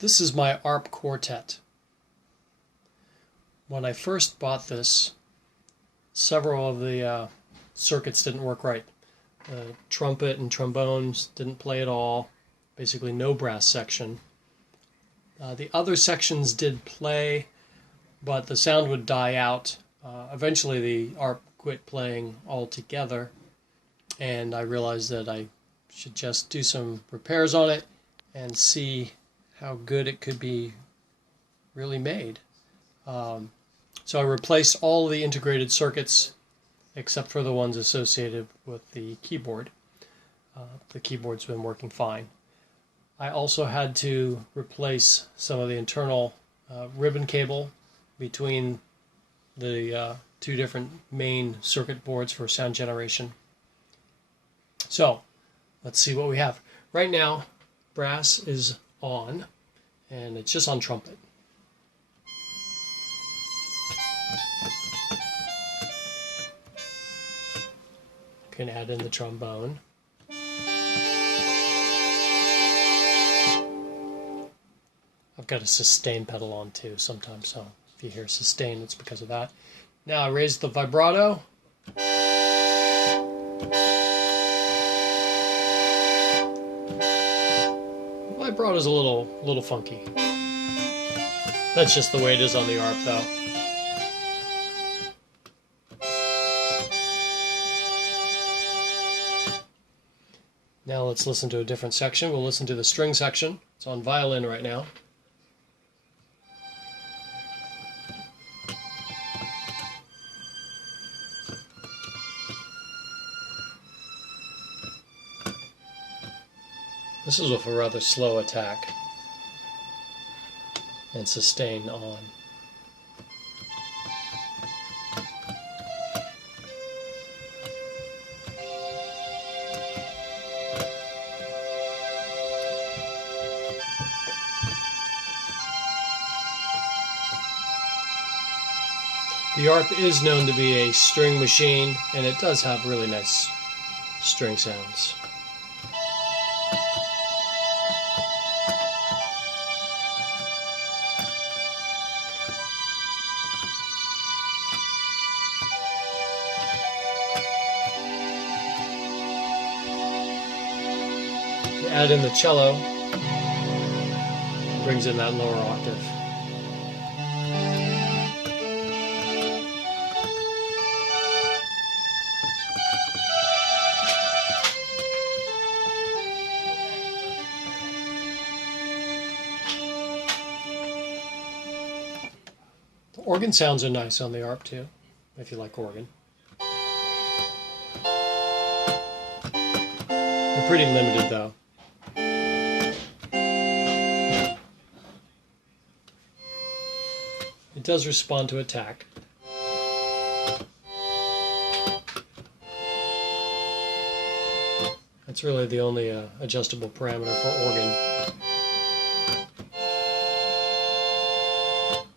This is my ARP Quartet. When I first bought this, several of the circuits didn't work right. The trumpet and trombones didn't play at all, basically no brass section. The other sections did play, but the sound would die out. Eventually the ARP quit playing altogether, and I realized that I should just do some repairs on it and see how good it could be really made. So I replaced all the integrated circuits except for the ones associated with the keyboard. The keyboard's been working fine. I also had to replace some of the internal ribbon cable between the two different main circuit boards for sound generation. So let's see what we have. Right now, brass is on, and it's just on trumpet. Can add in the trombone. I've got a sustain pedal on too sometimes, so if you hear sustain, it's because of that. Now I raise the vibrato. Vibrato's a little funky. That's just the way it is on the ARP though. Now let's listen to a different section. We'll listen to the string section. It's on violin right now. This is with a rather slow attack. And sustain on. The ARP is known to be a string machine, and it does have really nice string sounds. Add in the cello, brings in that lower octave. The organ sounds are nice on the ARP too, if you like organ. They're pretty limited though. It does respond to attack. That's really the only adjustable parameter for organ.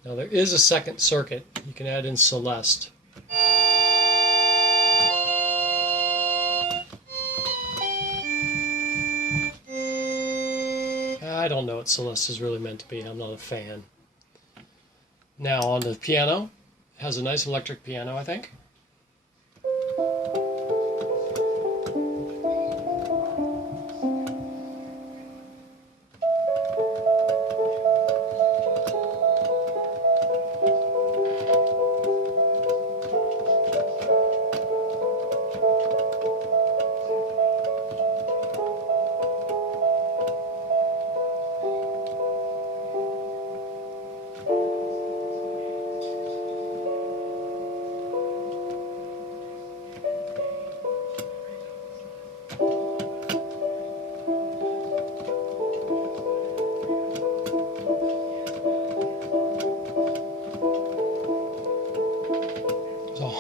Now there is a second circuit. You can add in Celeste. I don't know what Celeste is really meant to be. I'm not a fan. Now on the piano. It has a nice electric piano, I think.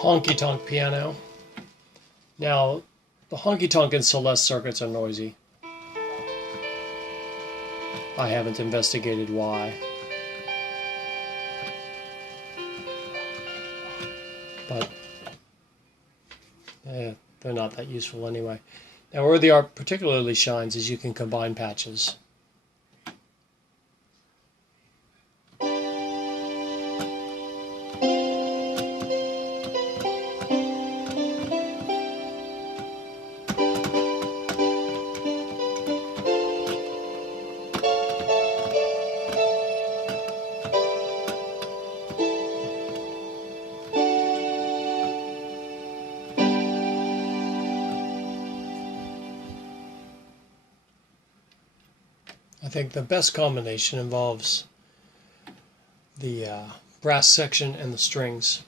Honky-tonk piano. Now, the honky-tonk and Celeste circuits are noisy. I haven't investigated why. But they're not that useful anyway. Now, where the ARP particularly shines is you can combine patches. I think the best combination involves the brass section and the strings.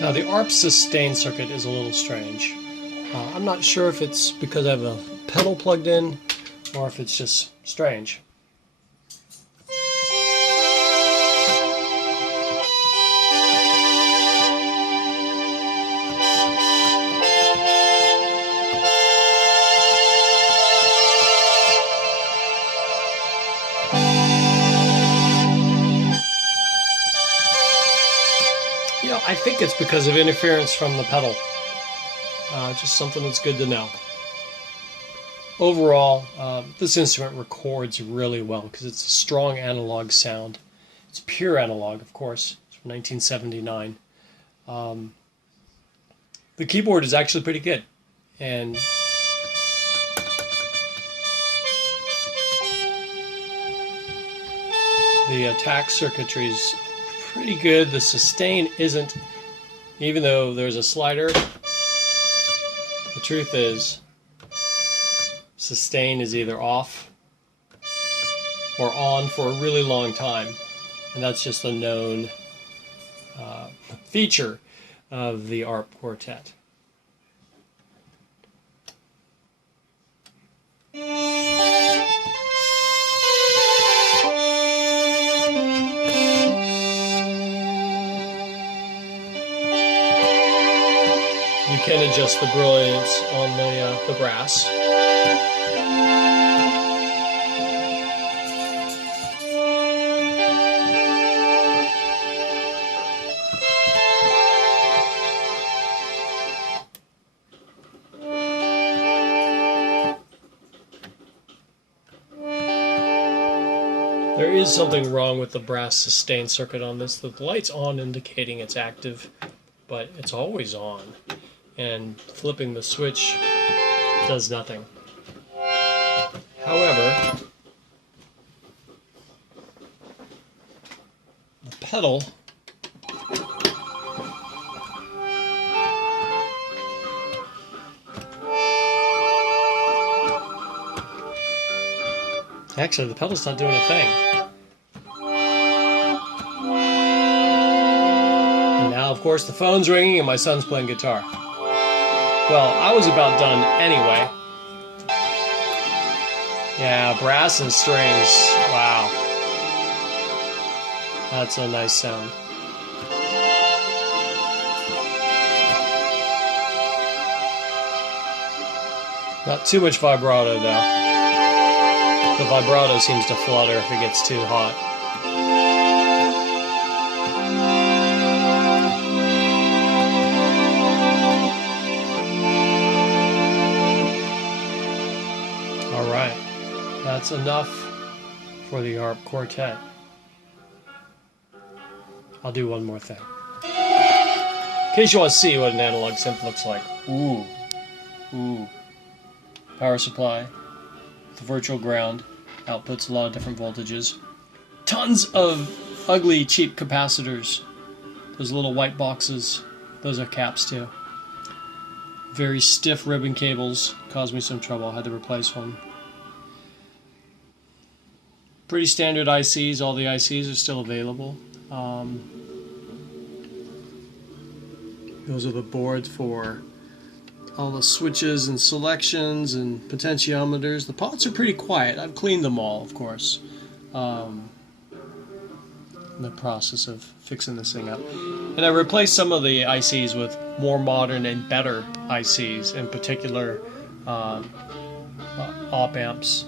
Now the ARP sustain circuit is a little strange. I'm not sure if it's because I have a pedal plugged in or if it's just strange. I think it's because of interference from the pedal. Just something that's good to know. Overall, this instrument records really well because it's a strong analog sound. It's pure analog, of course. It's from 1979. The keyboard is actually pretty good. And the attack circuitry is pretty good. The sustain isn't, even though there's a slider. The truth is, sustain is either off or on for a really long time, and that's just a known feature of the ARP Quartet. You can adjust the brilliance on the brass. There is something wrong with the brass sustain circuit on this. The light's on indicating it's active, but it's always on. And flipping the switch does nothing. However, the pedal actually, the pedal's not doing a thing. And now, of course, the phone's ringing and my son's playing guitar. Well, I was about done anyway. Yeah, brass and strings. Wow. That's a nice sound. Not too much vibrato, though. The vibrato seems to flutter if it gets too hot. Alright, that's enough for the ARP Quartet. I'll do one more thing. In case you want to see what an analog synth looks like. Ooh. Power supply. The virtual ground. Outputs a lot of different voltages. Tons of ugly, cheap capacitors. Those little white boxes. Those are caps too. Very stiff ribbon cables. Caused me some trouble. I had to replace one. Pretty standard ICs. All the ICs are still available. Those are the boards for all the switches and selections and potentiometers. The pots are pretty quiet. I've cleaned them all, of course. In the process of fixing this thing up. And I replaced some of the ICs with more modern and better ICs, in particular op amps.